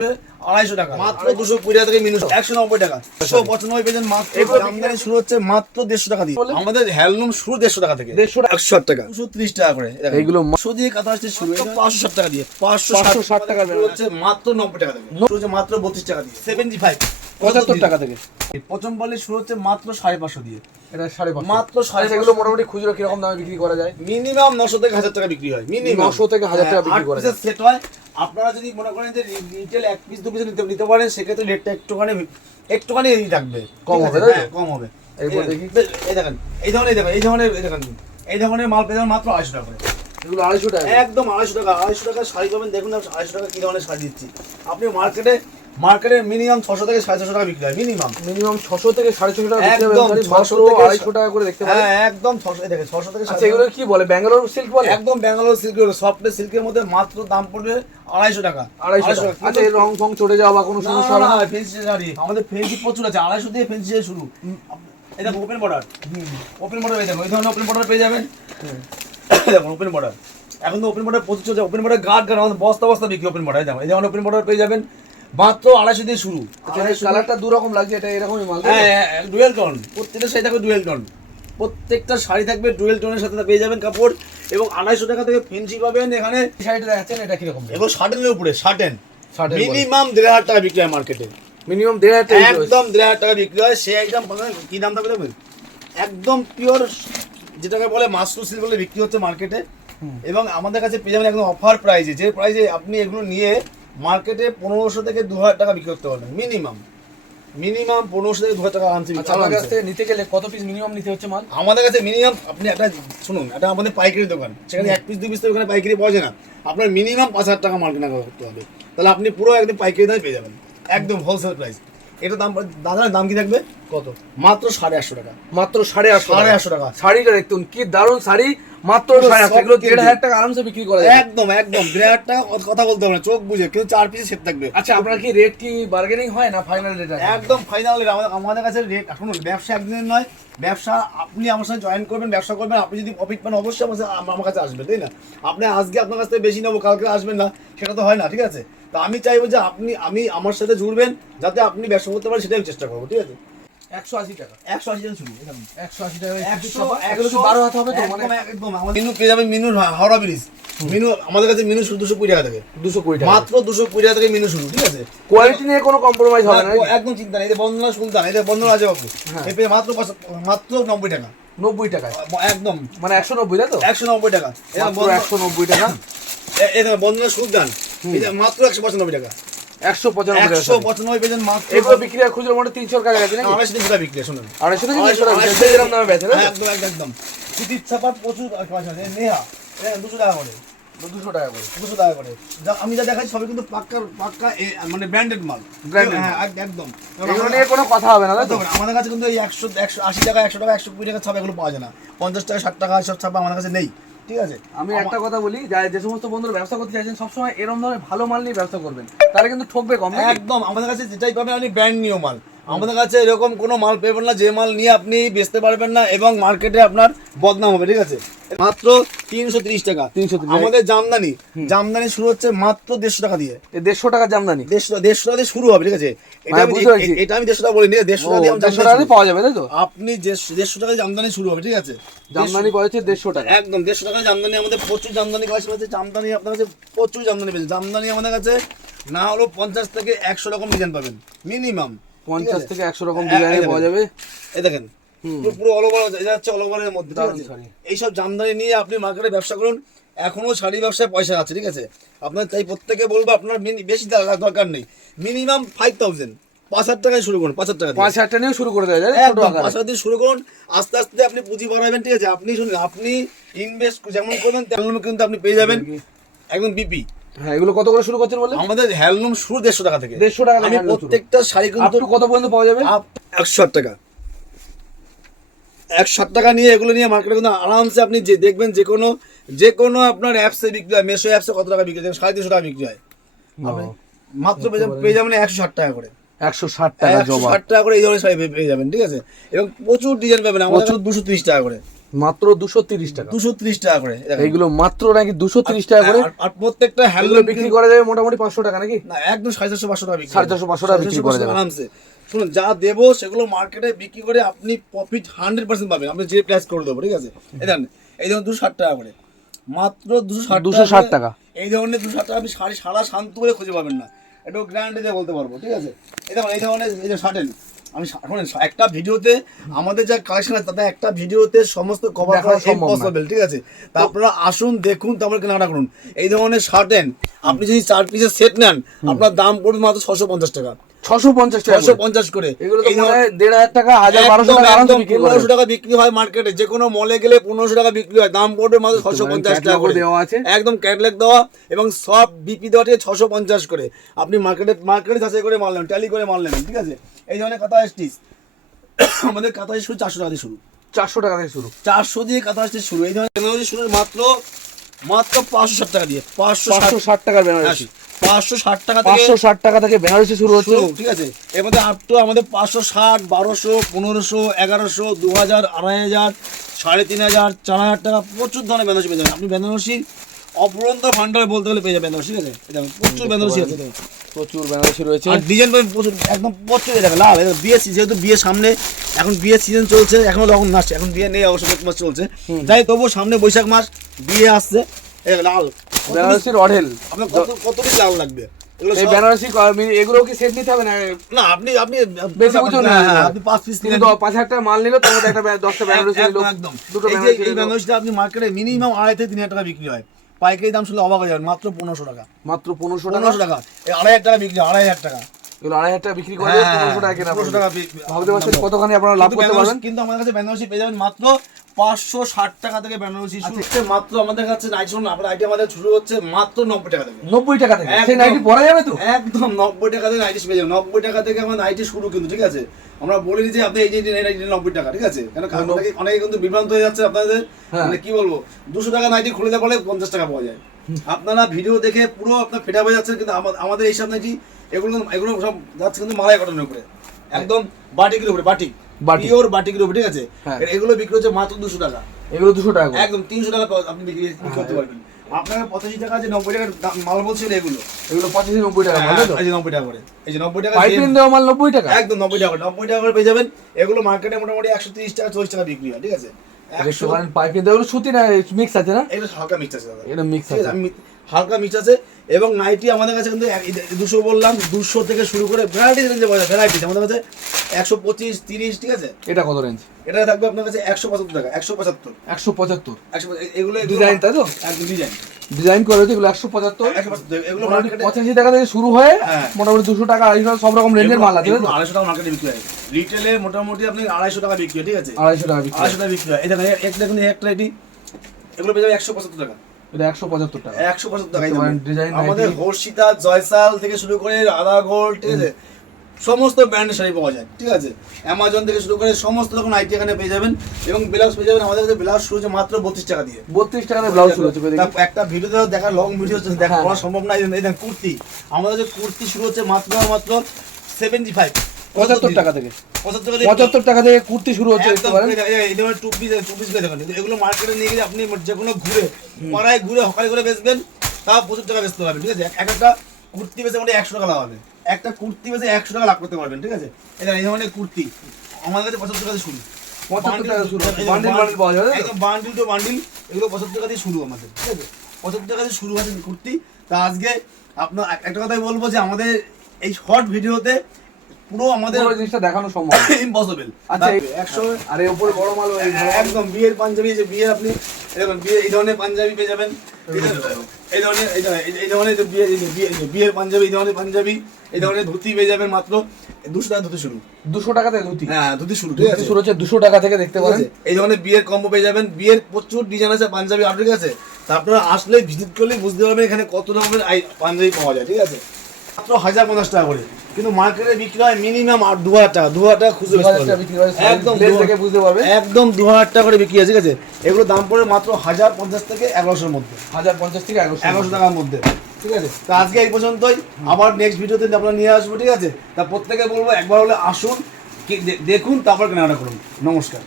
250 টাকা মাত্র 220 টাকা থেকে মিনিমাম 190 টাকা 195 পেজেন মাত্র আমদানি শুরু হচ্ছে মাত্র 150 টাকা দিয়ে আমাদের হ্যান্ডলুম শুরু 150 টাকা থেকে 160 টাকা 230 টাকা করে এইগুলো সুদি কাঁথা আসছে শুরু 560 টাকা দিয়ে 560 টাকা হচ্ছে মাত্র 90 টাকা থেকে শুরু হচ্ছে মাত্র 32 টাকা দিয়ে 75 75 টাকা থেকে প্রথম বলে শুরু হচ্ছে মাত্র 550 দিয়ে এটা 550 মাত্র 550 এগুলো মোটামুটি খুচরো কিরকম দামে বিক্রি করা যায় মিনিমাম 900 থেকে 1000 টাকা বিক্রি হয় মিনিমাম 900 থেকে 1000 টাকা বিক্রি করা যায় সেট হয় আপনারা যদি মনে করেন যে রিটেল এক পিস দু পিস নিতে পারেন সেক্ষেত্রে রেটটা একটুখানি থাকবে কম হবে তাই তো কম হবে এরপর দেখি এই দেখেন এই ধরনের মাল পেয়ে যাবেন মাত্র 250 টাকা করে এগুলো 250 টাকা একদম 250 টাকা শাড়ি পাবেন দেখুন 250 টাকা কি ধরনের শাড়ি দিচ্ছি আপনি মার্কেটে মিনিমাম 600 থেকে 650 টাকা বিক্রি হয় মিনিমাম 600 থেকে 650 টাকা বিক্রি হয় মাত্র 250 টাকা করে দেখতে পারেন হ্যাঁ একদম 600 দেখেন 600 থেকে আচ্ছা এগুলো কি বলে ব্যাঙ্গালোর সিল্ক বলে একদম ব্যাঙ্গালোর সিল্কের সফট সিল্কের মধ্যে মাত্র দাম পড়বে 250 টাকা 250 টাকা আচ্ছা এর রং ফং চটে যাওয়া বা কোনো সমস্যা হবে না ফেন্সি শাড়ি আমাদের ফেন্সি প্রচুর আছে 250 দিয়ে ফেন্সি শুরু এটা ওপেন বর্ডার এই দেখো এই ধরনের ওপেন বর্ডার পেয়ে যাবেন দেখুন ওপেন বর্ডার এখন তো ওপেন বর্ডার প্রচুর চলছে ওপেন বর্ডার গার্ড আমাদের বস্তা বিক্রি ওপেন বর্ডার দেখো এই ধরনের ওপেন বর্ডার পেয়ে যাবেন মাত্র 250 দিয়ে শুরু আচ্ছা কালারটা দুই রকম লাগছে এটা এরকমই মাল হ্যাঁ ডুয়েল টোন প্রত্যেকটা শাড়ি থাকবে ডুয়েল টোন প্রত্যেকটা শাড়ি থাকবে ডুয়েল টোনের সাথে পেয়ে যাবেন কাপড় এবং 250 টাকা থেকে ফেন্সি পাবেন এখানে শাড়িটা দেখাচ্ছেন এটা কি রকম এবং শার্টের উপরে শার্টেন মিনিমাম 1500 টাকা বিক্রি হয় মার্কেটে মিনিমাম 1500 টাকা একদম 1500 টাকা বিক্রি হয় সেই আইটেম কি দাম থাকবে দেখবেন একদম পিওর যেটাকে বলে মাশরুম সিল্ক বলে বিক্রি হচ্ছে মার্কেটে এবং আমাদের কাছে পেয়ে যাবেন একদম অফার প্রাইসে যে প্রাইসে আপনি এগুলো নিয়ে মার্কেটে 1500 থেকে 2000 টাকা বিক্রি করতে পারবেন মিনিমাম 1500 থেকে 2000 টাকা আনছি আমার কাছ থেকে নিতে গেলে কত পিস মিনিমাম নিতে হচ্ছে মাল আমাদের কাছে মিনিমাম আপনি একটা শুনুন এটা আমাদের পাইকারি দোকান সেখানে এক পিস দু পিস তো ওখানে পাইকারি পাওয়া যায় না আপনার মিনিমাম 5000 টাকা মাল কেনা করতে হবে তাহলে আপনি পুরো একদম পাইকারি দামে পেয়ে যাবেন একদম হোলসেল প্রাইস এটা দাদার দাম কি থাকবে কত মাত্র 850 টাকা মাত্র 850 টাকা শাড়িটা দেখুন কি দারুণ শাড়ি মাত্র 850 এগুলো 1500 টাকা আরামসে বিক্রি করা যায় একদম 1500 টাকা কথা বলতে হবে না চোখ বুঝে কিন্তু 4 পিস সেট থাকবে আচ্ছা আপনার কি রেট কি বার্গেনিং হয় না ফাইনাল রেট আছে একদম ফাইনাল রেট আমাদের কাছে রেট এখন ব্যবসা একদিনের নয় ব্যবসা আপনি আমার সাথে জয়েন করবেন ব্যবসা করবেন আপনি যদি প্রফিট পান অবশ্যই আমার কাছে আসবেন তাই না আপনি আজকে আপনার কাছ থেকে বেশি নেবো কালকে আসবেন না সেটা তো হয় না ঠিক আছে তো আমি চাইবো যে আমি আমার সাথে জুড়বেন যাতে আপনি ব্যবসা করতে পারেন সেটাই চেষ্টা করবো ঠিক আছে 180 টাকা 180 জন শুরু 180 টাকা 100 12 হাত হবে তো মানে একদম আমাদের মিনু পেয়ে যাবেন মিনু হাওড়া ব্রিজ মিনু আমাদের কাছে মিনু শুধু 220 টাকা থেকে 220 টাকা মাত্র 220 টাকা থেকে মিনু শুরু ঠিক আছে কোয়ালিটি নিয়ে কোনো কম্প্রোমাইজ হবে না একদম চিন্তা নেই এই যে বন্দনা সুলতান এই যে বন্দনা আছে বাবু এই পেয়ে মাত্র 90 টাকা 90 টাকা একদম মানে 190 তাই তো 190 টাকা মাত্র 190 টাকা এই যে বন্দনা সুলতান এই যে মাত্র 195 টাকা 195 পেজেন মাত্র এগুলো বিক্রি হয় খুচরো মোটে 300 টাকা গেছে নাকি 250 টাকা বিক্রি শুনুন 250 থেকে 300 টাকা যেরকম দামে বেচে না একদম সুতির ছাপা প্রচুর আছে নেহা 200 টাকা করে 200 টাকা করে 200 টাকা করে আমি যা দেখাচ্ছি সবই কিন্তু পাক্কা মানে ব্র্যান্ডেড মাল হ্যাঁ একদম এগুলো নিয়ে কোনো কথা হবে না তাই তো আমাদের কাছে কিন্তু এই 180 টাকা 100 টাকা 120 টাকা ছাপা এগুলো পাওয়া যায় না 50 টাকা 60 টাকা সব ছাপা আমাদের কাছে নেই ঠিক আছে আমি একটা কথা বলি যে সমস্ত বন্ধুরা ব্যবসা করতে চাইছেন সবসময় এরকম ধরনের ভালো মাল নিয়ে ব্যবসা করবেন তাহলে কিন্তু ঠকবে কম একদম আমাদের কাছে যেটাই পাবেন আপনি ব্র্যান্ড নিউ মাল আমাদের কাছে এরকম কোনো মাল পেবেন না যে মাল নিয়ে আপনি বেচতে পারবেন না এবং মার্কেটে আপনার বদনাম হবে ঠিক আছে মাত্র 330 টাকা আমাদের জামদানি শুরু হচ্ছে মাত্র 150 টাকা দিয়ে 150 টাকা জামদানি 150 টাকা দিয়ে শুরু হবে ঠিক আছে এটা আমি 150 টাকা বলিনি 150 টাকা দিয়ে 150 টাকা পাওয়া যাবে তাই তো আপনি 150 টাকা জামদানি শুরু হবে ঠিক আছে জামদানি পাওয়া যাচ্ছে 150 টাকা একদম 150 টাকা জামদানি আমাদের প্রচুর জামদানি কালেকশন আছে জামদানি আপনার কাছে প্রচুর জামদানি পেয়েছে জামদানি আমাদের কাছে না হলো 50 থেকে 100 রকম ডিজাইন পাবেন মিনিমাম 50 থেকে 100 রকম ডিজাইন পাওয়া যাবে এই দেখেন পুরো অল ওভার এটা হচ্ছে অল ওভারের মধ্যে এইসব জামদানি নিয়ে আপনি মার্কেটে ব্যবসা করুন এখনো শাড়ি ব্যবসায় পয়সা আছে ঠিক আছে আপনার তাই প্রত্যেকে বলবো আপনার বেশি দরকার নেই মিনিমাম 5000 5,000 টাকায় শুরু করুন 5,000 টাকা 5,000 টাকা নিয়ে শুরু করে দেয় ছোট আকারে 5,000 দিয়ে শুরু করুন আস্তে আস্তে আপনি পুঁজি বাড়াবেন ঠিক আছে আপনি শুনুন আপনি ইনভেস্ট যেমন করবেন তেমন কিন্তু আপনি পেয়ে যাবেন একদম বিপি হ্যাঁ এগুলো কত করে শুরু করছেন বলে আমাদের হ্যান্ডলুম শুরু 150 টাকা থেকে 150 টাকা আমি প্রত্যেকটা শাড়ি কিন্তু কত পর্যন্ত পাওয়া যাবে 160 টাকা 160 টাকা নিয়ে এগুলো নিয়ে মার্কেটে কিন্তু আরামসে আপনি যে দেখবেন যে কোনো আপনার অ্যাপসে বিক্রি হয় মেশো অ্যাপসে কত টাকা বিক্রি হয় 350 টাকা বিক্রি হয় মাত্র পেয়ে যাবেন 160 টাকা করে 160 টাকা 160 টাকা করে এই ধরনের শাড়ি পেয়ে যাবেন ঠিক আছে এবং প্রচুর ডিজাইন পাবেন আমাদের 230 টাকা করে মাত্র 230 টাকা। 230 টাকা করে দেখেন। এইগুলো মাত্র নাকি 230 টাকা করে। আর প্রত্যেকটা এগুলো হ্যান্ডলুম বিক্রি করা যাবে মোটামুটি 500 টাকা নাকি? না, একদম 450-500 টাকা বিক্রি 450-500 টাকা বিক্রি করা যাবে আরামসে। শুনুন, যা দেবো সেগুলো মার্কেটে বিক্রি করে আপনি প্রফিট 100% পাবেন। আপনি যে প্রাইস করে দেবো, ঠিক আছে? এই দেখেন, এই ধরুন 260 টাকা করে, মাত্র 260 টাকা। এই ধরনের 260 টাকা আপনি সারা শান্ত করে খুঁজে পাবেন না, এটাও গ্যারান্টি দিয়ে বলতে পারবো, ঠিক আছে? এই দেখুন, এই ধরনের এই যে শার্টেল, আমি শোনেন, একটা ভিডিওতে আমাদের যা কালেকশন আছে তাতে একটা ভিডিওতে সমস্ত কভার করা ইম্পসিবল, ঠিক আছে? তা আপনারা আসুন, দেখুন, তারপর কেনাকাটা করুন। এই ধরনের শার্টেন আপনি যদি 4 পিসের সেট নেন, আপনার দাম পড়বে মাত্র 650 টাকা। 650 টাকা 650 করে। এগুলো তো মনে হয় 1500 টাকা 1200 টাকা আরামসে বিক্রি করে। 1500 টাকা বিক্রি হয় মার্কেটে, যে কোনো মলে গেলে 1500 টাকা বিক্রি হয়, দাম পড়বে মাত্র 650 টাকা করে দেওয়া আছে, একদম ক্যাটালগ দেওয়া এবং সব বিপি দেওয়া 650 করে। আপনি মার্কেটে যাচাই করে মাল নেবেন, ট্যালি করে মাল নেবেন, ঠিক আছে? এই ধরনের কাঁথা স্টিচ আমাদের কাঁথা শুরু 400 টাকা দিয়ে শুরু, 400 টাকা থেকে শুরু, 400 দিয়ে কাঁথা স্টিচ শুরু। এই ধরনের শুরু মাত্র 560 টাকা দিয়ে, 560 টাকার বেনারসি, 560 টাকা থেকে 560 টাকা থেকে বেনারসি শুরু হচ্ছে, ঠিক আছে? এর মধ্যে আপ টু আমাদের 560, 1200, 1500, 1100, 2000, 2500, 3500, 4000 টাকা প্রচুর ধরনের বেনারসি পেয়ে যাবেন। আপনি বেনারসি অপরন্ত ভান্ডারে বলতে গেলে পেয়ে যাবেন বেনারসি, ঠিক আছে? এই দেখুন, প্রচুর বেনারসি আছে, দেখুন, প্রচুর বেনারসি রয়েছে। আর ডিজাইন পাবেন প্রচুর, একদম প্রচুর। এই দেখেন লাল, বিয়ে যেহেতু বিয়ের সামনে, এখন বিয়ের সিজন চলছে, এখনো তখন আসছে, এখন বিয়ে নেই অবশ্য, মাস চলছে, তাই তবুও সামনে বৈশাখ মাস, বিয়ে আসছে। এই লাল বেনারসির অঢেল, আপনার কত পিস লাল লাগবে? এই বেনারসি এগুলো কি সেট নিতে হবে না? না, আপনি বেশি বুঝুন না, আপনি 5 পিস কিন্তু 5000 টাকা মাল নিল তার মধ্যে একটা 10টা বেনারসি নিল, একদম। দুটো এই যে বেনারসি এই নিল। বেনারসিটা আপনি মার্কেটে মিনিমাম 2500 থেকে 3000 টাকা বিক্রি হয়, পাইকারি দাম শুনলে অবাক হয়ে যাবেন, মাত্র 1500 টাকা, মাত্র 1500 টাকা। 1500 টাকা, এই 2500 টাকা বিক্রি, 2500 টাকা, এগুলো 2500 টাকা বিক্রি করে 1500 টাকা কেনা, 1500 টাকা ভাবতে পারছেন কতখানি আপনারা লাভ করতে পারবেন। কিন্তু আমাদের কাছে বেনারসি পেয়ে যাবেন মাত্র 560 টাকা থেকে বেনারসি শুরু হচ্ছে। মাত্র আমাদের কাছে নাইটি, শুনুন, আপনার আইটেম আমাদের শুরু হচ্ছে মাত্র 90 টাকা থেকে। 90 টাকা থেকে সেই একদম। নাইটি পরা যাবে তো? একদম 90 টাকা থেকে নাইটি পেয়ে যাবেন। 90 টাকা থেকে আমার নাইটি শুরু কিন্তু, ঠিক আছে? আমরা বলিনি যে আপনি এই যে নাইটি 90 টাকা, ঠিক আছে? কেন অনেকে কিন্তু বিভ্রান্ত হয়ে যাচ্ছে আপনাদের, মানে কি বলবো, 200 টাকা নাইটি খুলে দেওয়া বলে 50 টাকা পাওয়া যায়। আপনারা ভিডিও দেখে পুরো আপনার ফেটা হয়ে যাচ্ছেন, কিন্তু আমাদের এই সব নাইটি এগুলো সব যাচ্ছে কিন্তু মালাই কটনের উপরে, একদম বাটিকের উপরে, পিওর বাটিকের উপরে, ঠিক আছে? এগুলো বিক্রি হচ্ছে মাত্র 200 টাকা। এগুলো 200 টাকা, একদম 300 টাকা আপনি বিক্রি করতে পারবেন। আপনার 85 টাকা যে 90 টাকার মাল বলছিল, এগুলো 85-90 টাকা মাল, এই যে 90 টাকা করে, এই যে 90 টাকা পাইপিং দেওয়া মাল 90 টাকা, একদম 90 টাকা, 90 টাকা করে পেয়ে যাবেন। এগুলো মার্কেটে মোটামুটি 130 টাকা 40 টাকা বিক্রি হয়, ঠিক আছে? পাইপিং দেওয়া সুতি না মিক্স আছে না? এটা হালকা মিক্স আছে দাদা, এটা মিক্স আছে, হালকা মিক্স আছে। এবং নাইটি আমাদের কাছে কিন্তু 200 বললাম, 200 থেকে শুরু করে ভ্যারাইটি রেঞ্জে পাওয়া যায়, ভ্যারাইটি আমাদের কাছে 125, 30, ঠিক আছে? এটা কত রেঞ্জ? এটা থাকবে আপনার কাছে 175 টাকা, 175, 175। এগুলো ডিজাইন, তাই তো? একদম ডিজাইন করে এগুলো 175, এগুলো মার্কেটে 85 টাকা থেকে শুরু হয়ে মোটামুটি 200 টাকা 250 সব রকম রেঞ্জের মাল আছে। 250 টাকা মার্কেটে বিক্রি হয়, রিটেলে মোটামুটি আপনি 250 টাকা বিক্রি হয়, ঠিক আছে? 250 টাকা বিক্রি, 250 টাকা বিক্রি হয়। এই দেখুন, দেখুন একটা নাইটি, এগুলো পেয়ে যাবে 175 টাকা, এটা 175 টাকা, 175 টাকা। ডিজাইন আমাদের হর্ষিতা, জয়সাল থেকে শুরু করে রাধা গোল্ড, ঠিক আছে, সমস্ত ব্র্যান্ডের শাড়ি পাওয়া যায়, ঠিক আছে? অ্যামাজন থেকে শুরু করে সমস্ত রকম আইটি এখানে পেয়ে যাবেন। এবং ব্লাউজ পেয়ে যাবেন আমাদের কাছে, ব্লাউজ শুরু হচ্ছে মাত্র 32 টাকা দিয়ে, 32 টাকা ব্লাউজ শুরু হচ্ছে। একটা ভিডিওতে দেখা, লং ভিডিও দেখা করা সম্ভব না। এই দেখেন কুর্তি, আমাদের কাছে কুর্তি শুরু হচ্ছে মাত্র 75, 75 টাকা থেকে, 75 টাকা থেকে কুর্তি শুরু হচ্ছে। এই ধরনের টু পিস দেখেন, এগুলো মার্কেটে নিয়ে গেলে আপনি যে কোনো ঘুরে পাড়ায় ঘুরে হকারি করে বেচবেন, তা 25 টাকা বেচতে পারবেন, ঠিক আছে? একটা কুর্তি বেচে মানে 100 টাকা লাভ হবে, একটা কুর্তি বেচে 100 টাকা লাভ করতে পারবেন, ঠিক আছে? এই ধরনের কুর্তি আমাদের কাছে 75 টাকা দিয়ে শুরু, 75 টাকা শুরু, বান্ডিল পাওয়া যাবে, একদম বান্ডিল টু বান্ডিল, এগুলো 75 টাকা দিয়ে শুরু আমাদের, ঠিক আছে? 75 টাকা দিয়ে শুরু আছে কুর্তি। তা আজকে আপনার একটা কথাই বলবো যে আমাদের এই শর্ট ভিডিওতে পুরো আমাদের জিনিসটা দেখানো সম্ভব ইম্পসিবল। আচ্ছা, 100 আর এর উপরে বড় মাল একদম বিয়ের পাঞ্জাবি, যে বিয়ে আপনি দেখুন, বিয়ে এই ধরনের পাঞ্জাবি পেয়ে যাবেন, এই ধরনের বিয়ের পাঞ্জাবি, এই ধরনের পাঞ্জাবি, এই ধরনের ধুতি পেয়ে যাবেন মাত্র 200 টাকা ধুতি শুরু, 200 টাকা থেকে ধুতি, হ্যাঁ ধুতি শুরু, ঠিক আছে? শুরু হচ্ছে 200 টাকা থেকে, দেখতে পারেন। এই ধরনের বিয়ের কম্বো পেয়ে যাবেন, বিয়ের প্রচুর ডিজাইন আছে পাঞ্জাবি, আর ঠিক আছে? তা আপনারা আসলে ভিজিট করলেই বুঝতে পারবেন এখানে কত রকমের পাঞ্জাবি পাওয়া যায়, ঠিক আছে? মাত্র 1050 টাকা করে, কিন্তু মার্কেটে বিক্রি হয় মিনিমাম 2000 টাকা, 2000 টাকা খুচরো বিক্রি হয়, একদম দেখে বুঝতে পারবেন, একদম 2000 টাকা করে বিক্রি হয়, ঠিক আছে? এগুলো দাম পড়ে মাত্র 1050 থেকে 1100-র মধ্যে, 1050 থেকে 1100 টাকার মধ্যে, ঠিক আছে? তো আজকে এই পর্যন্তই, আবার নেক্সট ভিডিওতে আমরা নিয়ে আসবো, ঠিক আছে? তা প্রত্যেকে বলবো একবার হলে আসুন, দেখুন, তারপর কেনাকাটা করুন। নমস্কার।